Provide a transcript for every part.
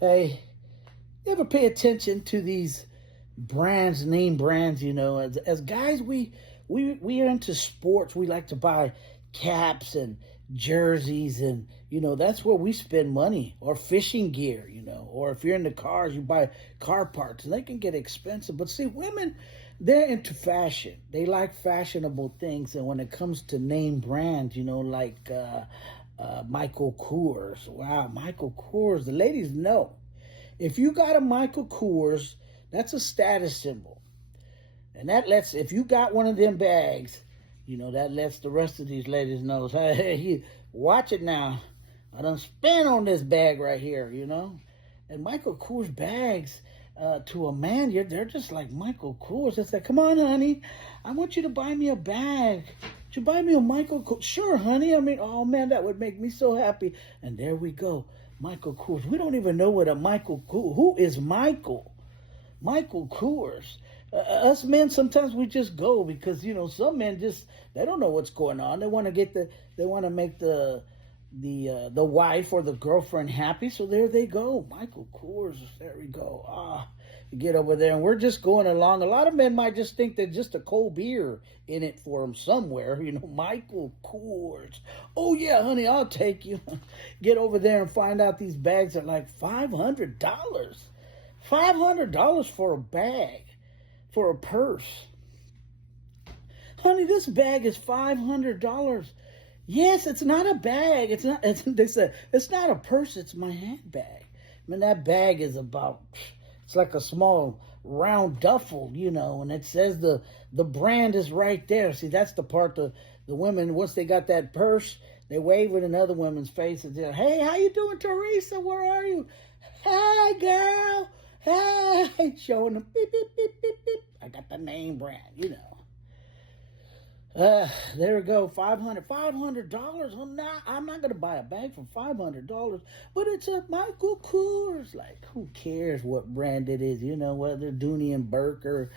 Hey, you ever pay attention to these brands, name brands? As guys, we are into sports. We like to buy caps and jerseys, and that's where we spend money. Or fishing gear, or if you're into cars, you buy car parts, and they can get expensive. But see, women, they're into fashion. They like fashionable things, and when it comes to name brands, like Michael Kors. Wow, Michael Kors. The ladies know. If you got a Michael Kors, that's a status symbol. And that lets, if you got one of them bags, that lets the rest of these ladies know, hey, watch it now. I done spent on this bag right here. And Michael Kors bags, to a man, they're just like Michael Kors. It's like, come on, honey, I want you to buy me a bag. Would you buy me a Michael Kors? Sure, honey. I mean, oh man, that would make me so happy. And there we go. Michael Kors. We don't even know what a Michael Kors. Who is Michael? Michael Kors. Us men, sometimes we just go because some men they don't know what's going on. They want to make the wife or the girlfriend happy, so there they go. Michael Kors. There we go. You get over there, and we're just going along. A lot of men might just think there's just a cold beer in it for them somewhere. Michael Kors. Oh yeah, honey, I'll take you. Get over there and find out these bags are like $500. $500 for a bag, for a purse. Honey, this bag is $500. Yes, it's not a bag. They said it's not a purse. It's my handbag. I mean, that bag is it's like a small round duffel, and it says the brand is right there. See, that's the part the women, once they got that purse, they wave it in other women's faces. They're, hey, how you doing, Teresa? Where are you? Hey, girl. Hey, showing them beep, beep, beep, beep, beep. I got the name brand. There we go. $500. I'm not going to buy a bag for $500, but it's a Michael Kors. Like, who cares what brand it is? Whether Dooney and Burke or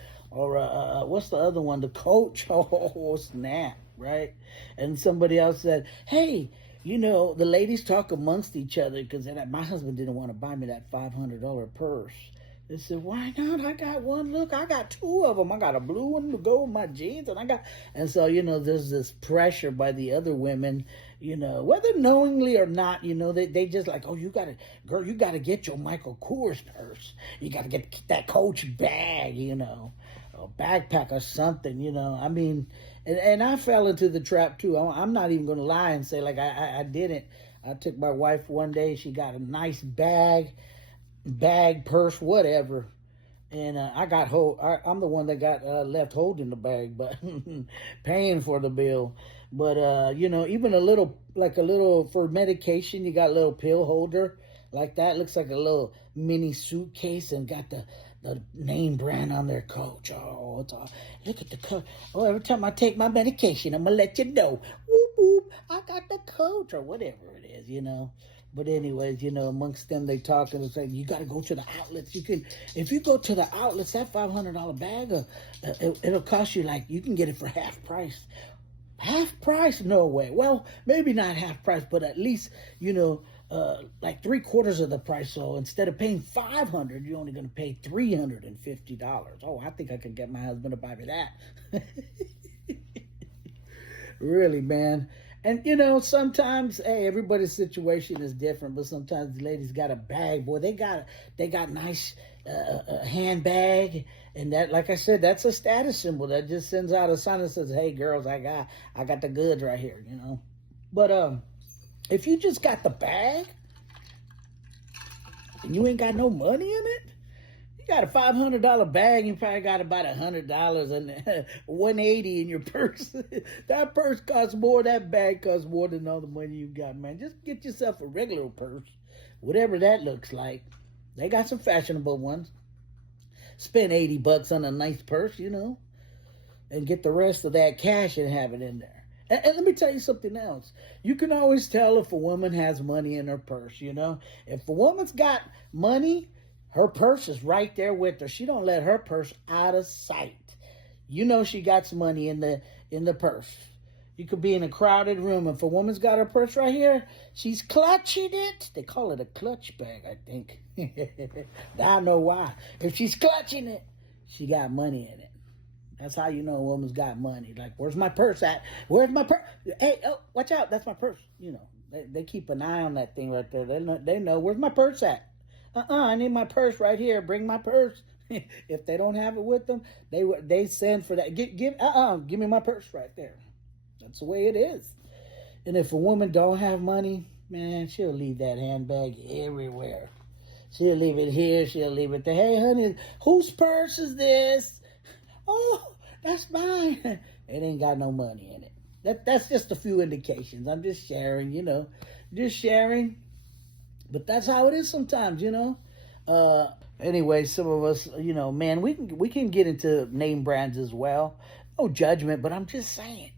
what's the other one? The Coach. Oh, snap, right? And somebody else said, hey, the ladies talk amongst each other because my husband didn't want to buy me that $500 purse. They said, why not? I got one. Look, I got two of them. I got a blue one to go with my jeans. And so, there's this pressure by the other women, whether knowingly or not, they just like, oh, you got to get your Michael Kors purse. You got to get that Coach bag, a backpack or something, I mean, and I fell into the trap too. I'm not even going to lie and say like I didn't. I took my wife one day. She got a nice bag, purse, whatever, and I'm the one that got left holding the bag, but paying for the bill. But even a little for medication, you got a little pill holder like that. Looks like a little mini suitcase and got the name brand on their Coach. Oh, look at the Coach. Oh, every time I take my medication, I'm gonna let you know. Whoop whoop, I got the Coach or whatever it is, But anyways, amongst them, they talk and they say, you got to go to the outlets. If you go to the outlets, that $500 bag, it'll cost you you can get it for half price. Half price? No way. Well, maybe not half price, but at least, like 3/4 of the price. So instead of paying $500, you're only going to pay $350. Oh, I think I could get my husband to buy me that. Really, man. And sometimes, hey, everybody's situation is different, but sometimes the ladies got a bag, boy. They got nice handbag, and that, like I said, that's a status symbol that just sends out a sign that says, "Hey, girls, I got the goods right here," But if you just got the bag and you ain't got no money in it. You got a $500 bag, you probably got about $100 and $180 in your purse. That purse costs more, that bag costs more than all the money you got, man. Just get yourself a regular purse, whatever that looks like. They got some fashionable ones. Spend $80 on a nice purse, and get the rest of that cash and have it in there. And let me tell you something else. You can always tell if a woman has money in her purse, If a woman's got money, her purse is right there with her. She don't let her purse out of sight. She got some money in the purse. You could be in a crowded room. If a woman's got her purse right here, she's clutching it. They call it a clutch bag, I think. I know why. If she's clutching it, she got money in it. That's how you know a woman's got money. Like, where's my purse at? Where's my purse? Hey, oh, watch out. That's my purse. You know, they keep an eye on that thing right there. They know where's my purse at? I need my purse right here. Bring my purse. If they don't have it with them, they send for that. Give me my purse right there. That's the way it is. And if a woman don't have money, man, she'll leave that handbag everywhere. She'll leave it here. She'll leave it there. Hey, honey, whose purse is this? Oh, that's mine. It ain't got no money in it. That's just a few indications. I'm just sharing, just sharing. But that's how it is sometimes, Anyway, some of us, man, we can get into name brands as well. No judgment, but I'm just saying.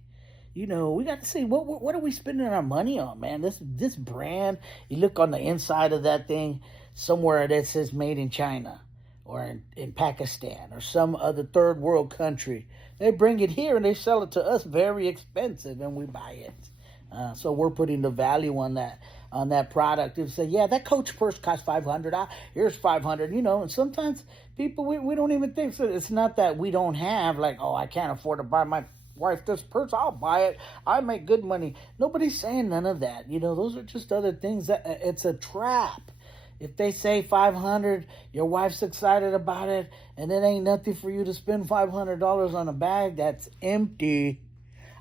We got to see what are we spending our money on, man? This brand, you look on the inside of that thing, somewhere that says made in China or in Pakistan or some other third world country. They bring it here and they sell it to us very expensive and we buy it. So we're putting the value on that product and say, yeah, that Coach purse costs $500. Here's $500, and sometimes people, we don't even think so. It's not that we don't have like, oh, I can't afford to buy my wife this purse, I'll buy it, I make good money. Nobody's saying none of that. Those are just other things. That it's a trap. If they say $500, your wife's excited about it, and it ain't nothing for you to spend $500 on a bag that's empty.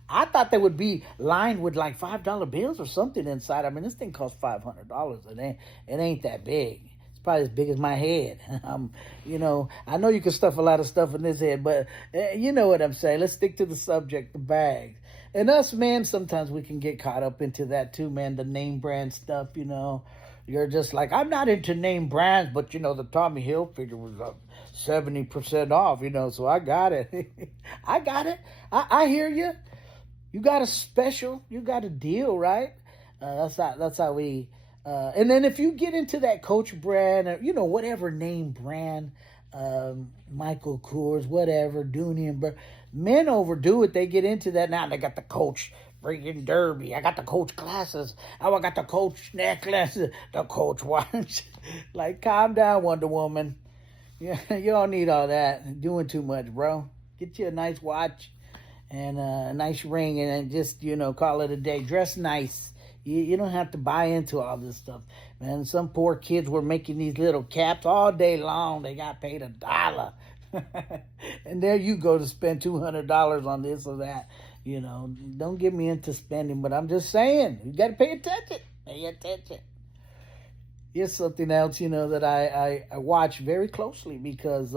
I thought they would be lined with like $5 bills or something inside. I mean, this thing costs $500. It ain't that big. Probably as big as my head. I know you can stuff a lot of stuff in this head, but you know what I'm saying. Let's stick to the subject, the bags. And us, man, sometimes we can get caught up into that too, man, the name brand stuff, You're just like, I'm not into name brands, but, the Tommy Hilfiger was up 70% off, so I got it. I got it. I hear you. You got a special. You got a deal, right? That's how we... and then if you get into that Coach brand, or, whatever name brand, Michael Kors, whatever, Dooney and Burke, men overdo it. They get into that now. They got the Coach freaking derby. I got the Coach glasses. Oh, I got the Coach necklace, the Coach watch. Like, calm down, Wonder Woman. Yeah, you don't need all that. Doing too much, bro. Get you a nice watch and a nice ring and just, call it a day. Dress nice. You don't have to buy into all this stuff. Man, some poor kids were making these little caps all day long. They got paid $1. And there you go to spend $200 on this or that. Don't get me into spending, but I'm just saying, you got to pay attention. Pay attention. Here's something else, that I watch very closely because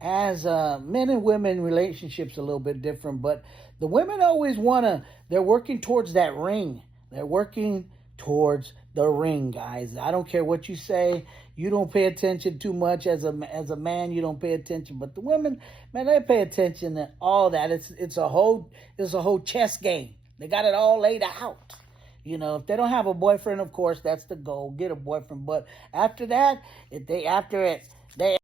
as men and women relationships a little bit different, but the women always they're working towards that ring. They're working towards the ring, guys. I don't care what you say. You don't pay attention too much as a man. You don't pay attention, but the women, man, they pay attention to all that. It's a whole chess game. They got it all laid out. If they don't have a boyfriend, of course, that's the goal. Get a boyfriend. But after that, they